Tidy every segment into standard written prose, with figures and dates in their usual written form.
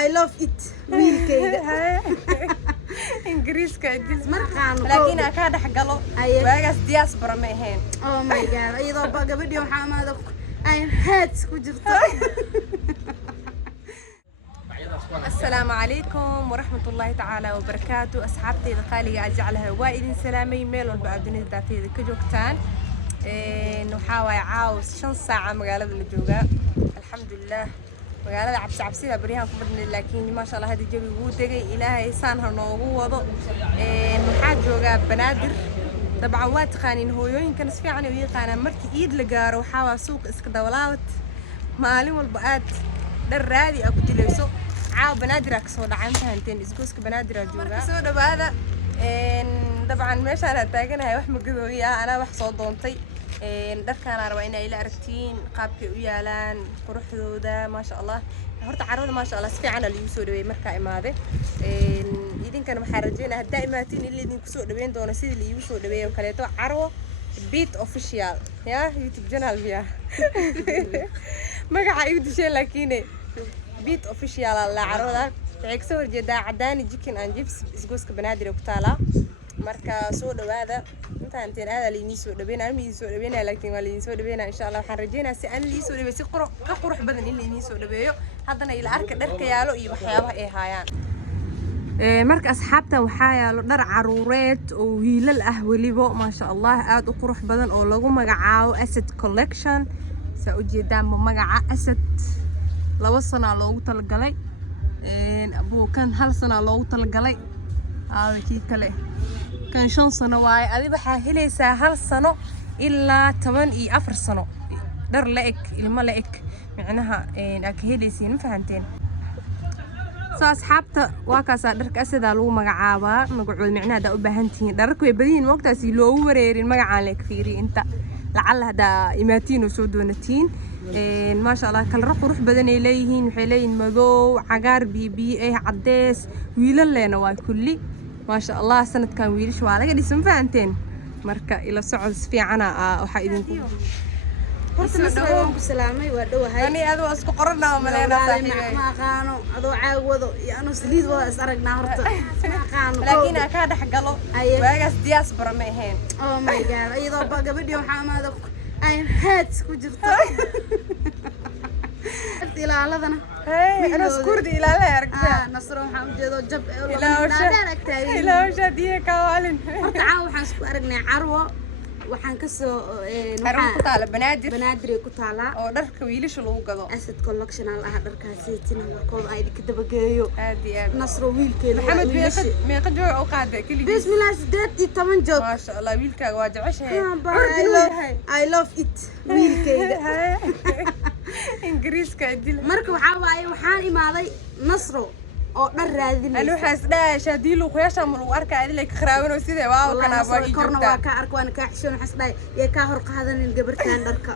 I love it wiilkayga ingiriiska idil markaan laakiin aan ka dhax galo waagaas diaspora ma ahayn oh my god iyadoo gabadhii waxaa amaada ay heads ku jirto السلام عليكم ورحمة الله تعالى وبركاته أصحابتي الغالية أجعلها وايد سلامي ميل والبعدين دافيد كجوكتان نحاول عاوز 5 ساعة مقالة الجوجا الحمد لله مقالة عبسيها بريها كبرنا لكن ما شاء الله هذه جوي ودقي إلهي سانها نوغو وضو نحاج جوجا بنادر طبعا وقت خانين هو يمكن نسفي عني ويقانا مركي إيد لقارو وحاول سوق اسكدولاوت مالي والبقات درادي أكو تليسو عاو بنادر أكسو دعان فهنتين إسكوسك بنادر أجوغا مركسو دبادا طبعا ماشا أنا تاقنا هاي وحمو قدوية أنا وحصو دونتي داركان أربعين إلى أركتين قابكي ويالان قروح ذودا ما شاء الله هورتا عروض ما شاء الله سفيعنا اللي يوسو دوي مركا إمادة إذن كانوا محارجين هالدائماتين اللي إذن كسو دوين دونا سيد اللي يوسو دوي وكاليتو عروة بيت أوفيشيال يا يوتيوب جنال بيها مقع يودشي لكيني بيت أوفيشيال الله عروضة waxay soo horjeedaa cadaani chicken and chips isgooska banaadir ku taala marka soo dhawaada intaan aad la inii soo dhaweynaa ma soo dhaweynaa laakiin waa la inii soo dhaweynaa insha Allah waxaan rajeynayaa si aan lii soo dhaweeyo si qurux badan in la inii soo dhaweeyo haddana ila arka dharka yaalo iyo waxyaabaha ay haayaan marka asxaabta waxaa yaalo dhar caruureed oo wiilal ah waliba ma sha Allah aad u qurux badan oo lagu magacaabo Asad Collection saa u jeedaan magaca Asad 2 sano loogu talagalay أبو كان هل سنة لو تلقلي هذا كي كله كان 5 سنوات أدي بحاهلي هل سنة إلا 8 أفر سنة در لك الملك معناها أكهلي سين فهمتين أصحابته واكاسا درك أسد لو مجعابا مجعول معناه ده أبهنتين درك ويبدين وقت لو وريرين مجعان لك فيري أنت لعل هذا إماتين وسودونتين ما شاء الله كل روح بدن إليهن وحلين مذو عقار بي عدس ويل لنا وكلي ما شاء الله سنة كان ويل شو على قد اسم فانتين مركا إلى صعود في عنا وحيدين السلام سلامي ودوها أنا هذا أسكو قرنا وملينا ما كانوا هذا عاودوا يعني سليد وأسرقنا هرت ما كانوا لكن أكاد حقلو واجس دياسبرا ما هين oh my god أيضا بقى بدي وحامد أي heads كجرت إلى علىنا أنا سكورد إلى لا أركب نصر محمد جدو جب إلى وش ديه كوالين تعاو حنسكو أرجعني عروة waxaan ka soo xarun ku taala banaadir ku taala oo dharka wiilasha lagu gado Asad Collection ah dharkaasi tina warkood ay ka dabageeyo aad iyo aad nasro wiilkeena maxamed meeqa joog oo qaada kaliya bismillah 18 joog ma sha Allah wiilkaaga waa jeceshahay I love it wiilkayga ingiriiska idil marka waxaan imaaday nasro oo dhar raadinaysa anu xasdaasha diilu qoyasha ma lagu arkaa idil ka kharaawano sidee waa kana baa ii joogta waa ka arko ana ka xishoon xasday ee ka hor qaadanin gabartan dharka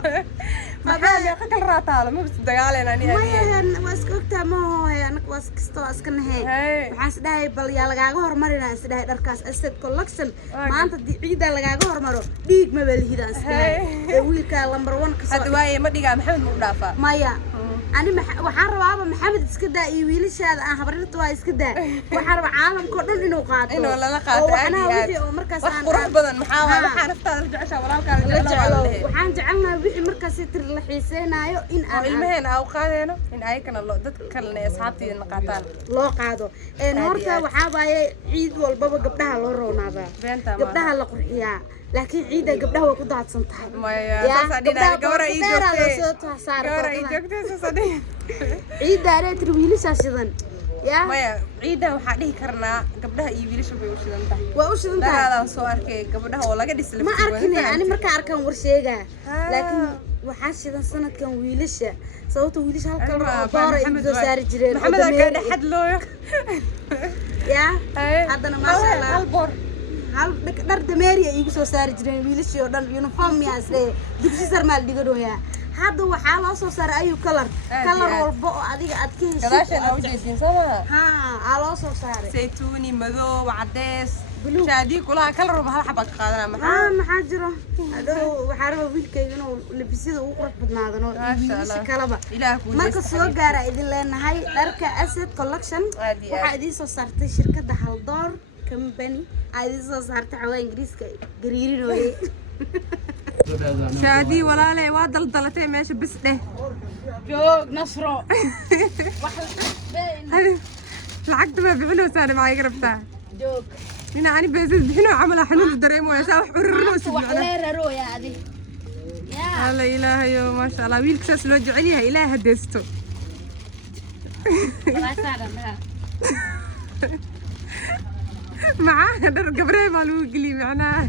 ma ka kala raataalo ma bis dagaaleen ani adiga waa iska ogtaa ma hooyo anaga waa iska iska nahay waxaan isdhahay bal yaa lagaaga hormarinaa isdhahay dharkaas Asad Collection maanta ciida lagaaga hormaro dhiig ma balhidaan isdhahay wiilka number 1 ka soo hada waaye ma dhigaa maxamed ma dhaafa maya أنا waxaan rabaa maxamed iska daa iyo wiilashaada aan habarta waa iska daa waxaan rabaa caalamka dhan inuu qaato inuu la qaato wixii oo markaas aan qurux badan maxaa waxaan naftaada la jeceshaa walaalkaa la jeclaa waxaan jecelnahay wixii markaas tir la xiiseenaayo in aan ilmaheena aan qaadeeno in ay kana dad kale asxaabteena qaataan loo qaado horta waxaa waaye ciid walbaba gabdhaha loo roonaadaa gabdhaha la qurxiyaa laakiin ciida gabdhaha way ku daadsan tahay maya sasadina gabara ii joogtay gabara ii joogtay sasadina ciida reetri wiilasha shidan ya maya ciida waxa dhihi karnaa gabdhaha iyo wiilasha way u shidan tahay way u shidan tahay daraadaan soo arkay gabdhaha oo laga dhisay ma arkin ani marka arkan war sheega laakiin waxaa shidan sanadkan wiilasha sababta wiilasha halka door ay soo saari jireen maxamed ka dhaxad looyo ya hadana ma sha Allah hal bor hal dhar dameeriya igu soo saari jireen wiilashii oo dhan uniform yaasay dugsi sarmaal dhigadooya hadda waxaa loo soo saaray ayu color walba oo adiga aad ka heshay gadaashan oo jeedin sama loo soo saaray saytuuni madow cadees بلو شادي كلها كلر وبهال حبك قادنا ما حاجره هذا وحاربه ويلكيga inuu labisida ugu qurux badnaadano wiilasha kalaba marka soo gaara idin leenahay dharka Asad Collection waxa idin soo saartay shirkadda Haldoor Company idin soo saartay xawaa Ingiriiska gariirinooyay شادي ولا لا waa daldaltay meesha bis dheh joog nasro lacagta ma bixino saan ma ay rabtaa joog ina ani beesad bixino amal xanuun dareemo waa saa wax ururno wax leeraro yaa adi yaa la ilaahayo ma sha Allah wiilkaas loo jecel yahay ilaahay hadeesto معاه در قبري مالو قلي معناه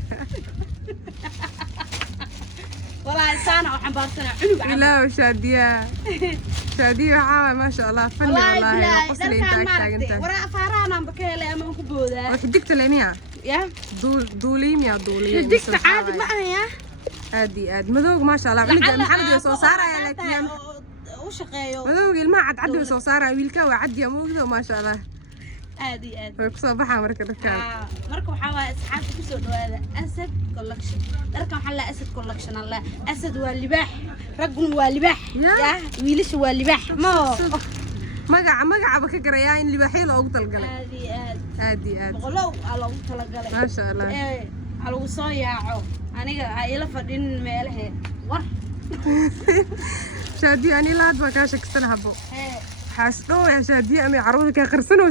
والله إنسانة وحنبارتنا عنب لا وشادية شادية عاوة ما شاء الله فني والله قصلي انت وراء فارانا بكيلة أما كبودة وحدقت الأمية يا دوليم يا دوليم حدقت عادي معايا عادي مذوق ما شاء الله عنق محمد يسوسارة يا لكن وشقيو مذوق الماء عد يسوسارة ويلكا وعد يا موجود وما شاء الله عادي وكسو بحا مركا دكان مركا وحاوا اسحاق كسو دواده اسد كولكشن دركا waxa la asad collection alla asad waa libax raggun waa libax ya wiilasha waa libax magaca ba ka garaya in libaxay loogu talgalay aadi qolow loogu talgalay ma sha Allah lagu soo yaaco aniga ay la fadhin meelaha war شادي أنا لا أدبك عشان كستنا هبو حاسدو يا شادي أمي عروضك يا خرسنو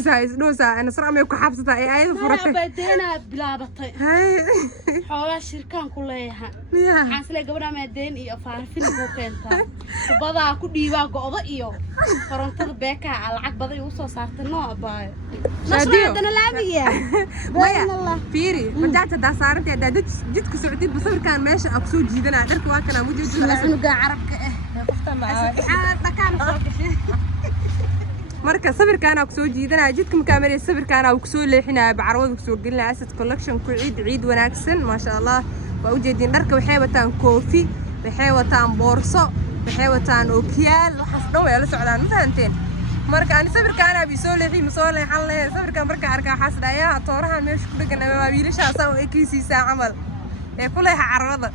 سا أنا صراحة أمي كحبسة أي فرصة ما بدينا بلا بطي هاي حوالي الشركان كلها حاسلة قبل ما دين إيه فارفين بوكينتا وبضع كل يواجه قضية فرنت بيكا على عقبضة يوصل صارت النوع باي شادي أنا لعبية ويا فيري رجعت دا صارت يا جيتك سعودي بصير كان ماشي أقصو جيدنا درك واكنا موجود لأنه عربك marka sawirkan aan ku soo jiidanaa jidka kaamirada sawirkan aan ku soo leexinaa bacarwada ku soo gelinaa Asad Collection ku ciid wanaagsan ma sha Allah waa u jeedin dharka waxay wataan koofi waxay wataan boorso waxay wataan ookiyaal waxaas dhan way la socdaan ma fahanteen marka aan sawirkan aan bi soo leexin ma soo leexan lahayn sawirkan marka arkaa xasdaya tooraha meesha ku dhagan ama wiilashaas oo ekisiisa camal ee ku leeyahay carwada